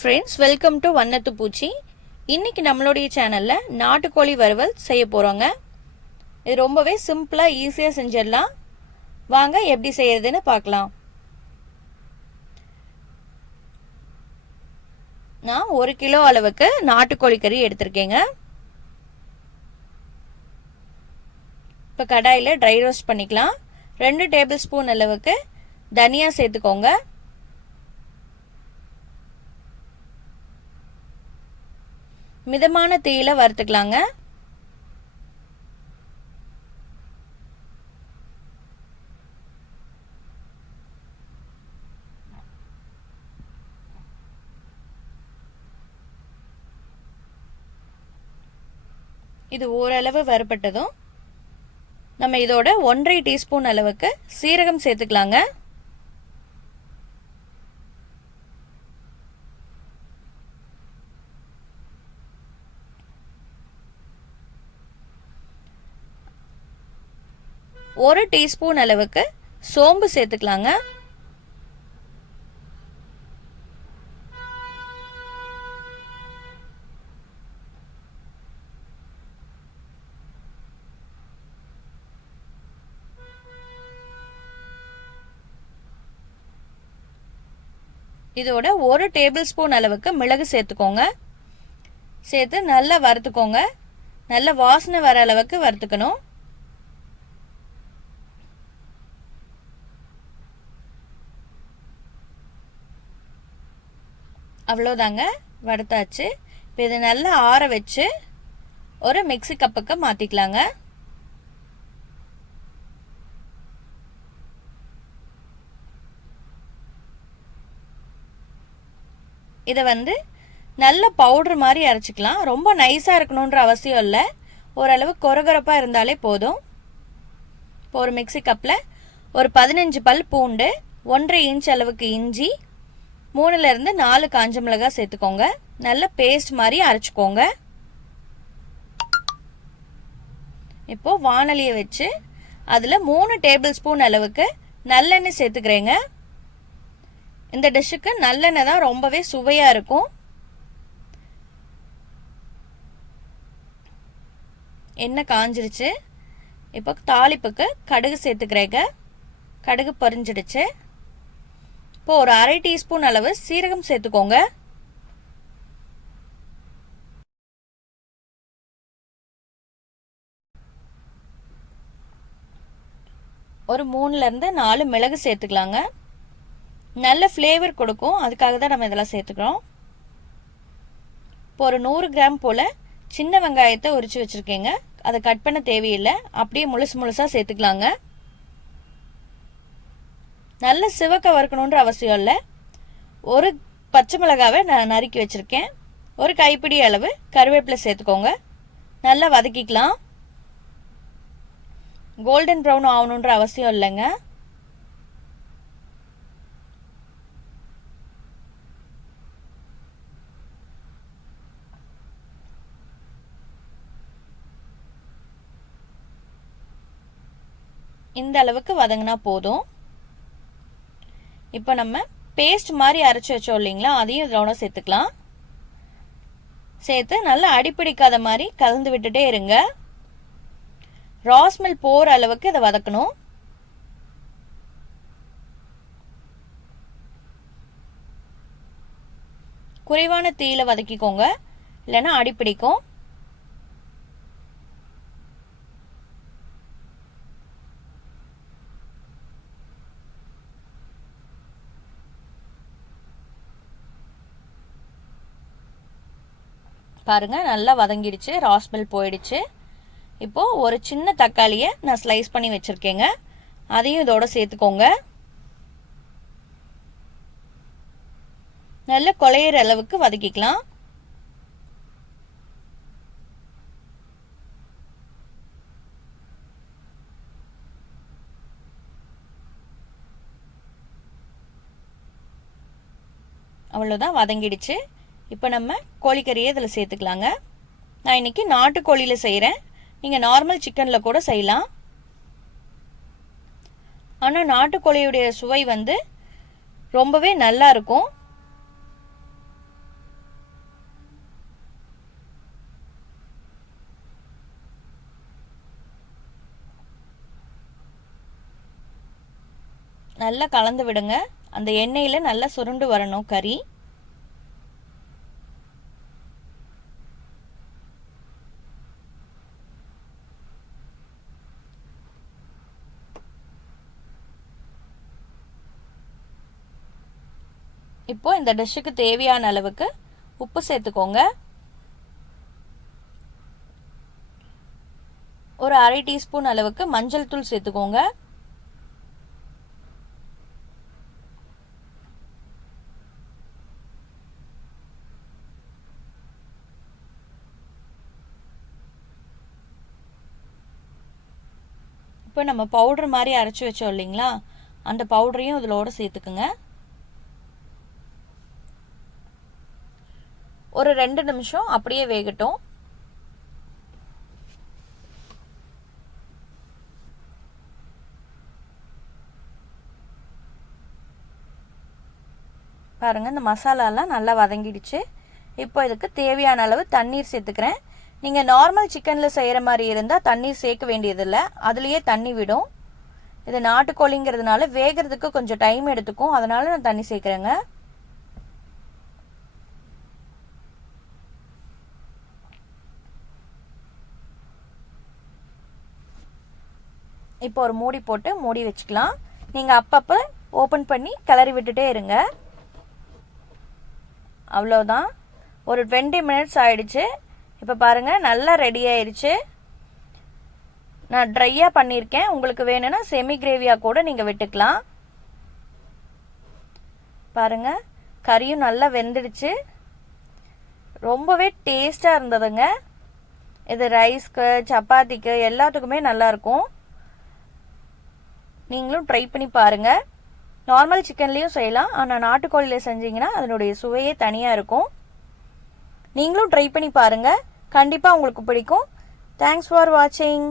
friends, welcome to Vannathu poochi. இன்னைக்கு நம்மளுடைய சேனல்ல நாட்டுக்கோழி வறுவல் செய்ய போறோங்க. இது ரொம்பவே சிம்பிளா ஈஸியா செஞ்சிடலாம். வாங்க எப்படி செய்யறதுன்னு பார்க்கலாம். நான் 1 கிலோ அளவுக்கு நாட்டுக்கோழி கறி எடுத்திருக்கேங்க. இப்போ கடாயில ட்ரை ரோஸ்ட் பண்ணிக்கலாம். 2 டேபிள் ஸ்பூன் அளவுக்கு தனியா சேர்த்துக்கோங்க. மிதமான தீயில வறுத்துக்கலாங்க. இது ஓரளவு வறுபட்டதும் நம்ம இதோட 1.5 டீஸ்பூன் அளவுக்கு சீரகம் சேர்த்துக்கலாங்க. ஒரு டீஸ்பூன் அளவுக்கு சோம்பு சேர்த்துக்கலாங்க. இதோட ஒரு டேபிள் ஸ்பூன் அளவுக்கு மிளகு சேர்த்துக்கோங்க. சேர்த்து நல்லா வறுத்துக்கோங்க. நல்ல வாசனை வர அளவுக்கு வறுத்துக்கணும். அவ்வளோதாங்க, வறுத்தாச்சு. இப்போ இதை நல்லா ஆற வச்சு ஒரு மிக்ஸி கப்புக்கு மாற்றிக்கலாங்க. இதை நல்ல பவுடர் மாதிரி அரைச்சிக்கலாம். ரொம்ப நைஸாக இருக்கணுன்ற அவசியம் இல்லை. ஓரளவு கொரகொரப்பாக இருந்தாலே போதும். இப்போ ஒரு மிக்ஸி கப்பில் ஒரு 15 பல் பூண்டு, 1.5 இன்ச் அளவுக்கு இஞ்சி, 3லிருந்து 4 காஞ்ச மிளகாய் சேர்த்துக்கோங்க. நல்ல பேஸ்ட் மாதிரி அரைச்சிக்கோங்க. இப்போ வாணலியை வச்சு அதில் 3 டேபிள் ஸ்பூன் அளவுக்கு நல்லெண்ணெய் சேர்த்துக்கிறேங்க. இந்த டிஷ்ஷுக்கு நல்லெண்ணெய் தான் ரொம்பவே சுவையாக இருக்கும். எண்ணெய் காஞ்சிருச்சு. இப்போ தாளிப்புக்கு கடுகு சேர்த்துக்கிறேங்க. கடுகு பொரிஞ்சிடுச்சு. இப்போ ஒரு 1/2 டீஸ்பூன் அளவு சீரகம் சேர்த்துக்கோங்க. ஒரு 3லிருந்து 4 மிளகு சேர்த்துக்கலாங்க. நல்ல ஃப்ளேவர் கொடுக்கும், அதுக்காக தான் நம்ம இதெல்லாம் சேர்த்துக்கிறோம். இப்போ ஒரு 100 கிராம் போல் சின்ன வெங்காயத்தை உரிச்சு வச்சுருக்கேங்க. அதை கட் பண்ண தேவையில்லை, அப்படியே முழுசாக சேர்த்துக்கலாங்க. நல்ல சிவக்க வறுக்கணுன்ற அவசியம் இல்லை. ஒரு பச்சை மிளகாவை நான் நறுக்கி வச்சுருக்கேன். ஒரு கைப்பிடி அளவு கருவேப்பிலை சேர்த்துக்கோங்க. நல்லா வதக்கிக்கலாம். கோல்டன் ப்ரௌன் ஆகணுன்ற அவசியம் இல்லைங்க. இந்த அளவுக்கு வதங்கினா போதும். இப்போ நம்ம பேஸ்ட் மாதிரி அரைச்சி வச்சோம் இல்லைங்களா, அதையும் இதோட சேர்த்துக்கலாம். சேர்த்து நல்லா அடிப்பிடிக்காத மாதிரி கலந்து விட்டுட்டே இருங்க. ராஸ்மெல் போகிற அளவுக்கு இதை வதக்கணும். குறைவான தீயில வதக்கிக்கோங்க, இல்லைன்னா அடிப்பிடிக்கும். பாருங்க, நல்லா வதங்கிடுச்சு, ராஸ்மெல் போயிடுச்சு. இப்போ ஒரு சின்ன தக்காளியை நான் ஸ்லைஸ் பண்ணி வச்சிருக்கேங்க. அதையும் இதோட சேர்த்துக்கோங்க. நல்ல குழையிற அளவுக்கு வதக்கிக்கலாம். அவ்வளோதான், வதங்கிடுச்சு. இப்போ நம்ம கோழிக்கறியை இதில் சேர்த்துக்கலாங்க. நான் இன்னைக்கு நாட்டுக்கோழியில் செய்கிறேன். நீங்கள் நார்மல் சிக்கனில் கூட செய்யலாம். ஆனால் நாட்டுக்கோழியுடைய சுவை ரொம்பவே நல்லா இருக்கும். நல்லா கலந்து விடுங்க. அந்த எண்ணெயில் நல்லா சுருண்டு வரணும் கறி. இப்போ இந்த டிஷ்ஷுக்கு தேவையான அளவுக்கு உப்பு சேர்த்துக்கோங்க. ஒரு அரை டீஸ்பூன் அளவுக்கு மஞ்சள் தூள் சேர்த்துக்கோங்க. இப்போ நம்ம பவுடர் மாதிரி அரைச்சி வச்சோம் இல்லைங்களா, அந்த பவுடரையும் இதோட சேர்த்துக்குங்க. ஒரு 2 நிமிஷம் அப்படியே வேகட்டும். பாருங்கள், இந்த மசாலாலாம் நல்லா வதங்கிடுச்சு. இப்போ இதுக்கு தேவையான அளவு தண்ணீர் சேர்த்துக்கிறேன். நீங்கள் நார்மல் சிக்கனில் செய்கிற மாதிரி இருந்தால் தண்ணீர் சேர்க்க வேண்டியதில்லை, அதுலேயே தண்ணி விடும். இது நாட்டுக்கோழிங்கிறதுனால வேகிறதுக்கு கொஞ்சம் டைம் எடுத்துக்கும், அதனால் நான் தண்ணி சேர்க்குறேங்க. இப்போ ஒரு மூடி போட்டு மூடி வச்சுக்கலாம். நீங்கள் அப்பப்போ ஓப்பன் பண்ணி கிளறி விட்டுட்டே இருங்க. அவ்வளோதான், ஒரு 20 மினிட்ஸ் ஆயிடுச்சு. இப்போ பாருங்கள், நல்லா ரெடி ஆயிடுச்சு. நான் ட்ரையாக பண்ணியிருக்கேன். உங்களுக்கு வேணும்னா செமி கிரேவியாக கூட நீங்கள் விட்டுக்கலாம். பாருங்கள், கறியும் நல்லா வெந்துடுச்சு. ரொம்பவே டேஸ்ட்டாக இருந்ததுங்க. இது ரைஸ்க்கு, சப்பாத்திக்கு எல்லாத்துக்குமே நல்லாயிருக்கும். நீங்களும் ட்ரை பண்ணி பாருங்கள். நார்மல் சிக்கன்லேயும் செய்யலாம், ஆனால் நாட்டுக்கோழியில் செஞ்சீங்கன்னா அதனுடைய சுவையே தனியாக இருக்கும். நீங்களும் ட்ரை பண்ணி பாருங்கள், கண்டிப்பாக உங்களுக்கு பிடிக்கும். தேங்க்ஸ் ஃபார் வாட்சிங்.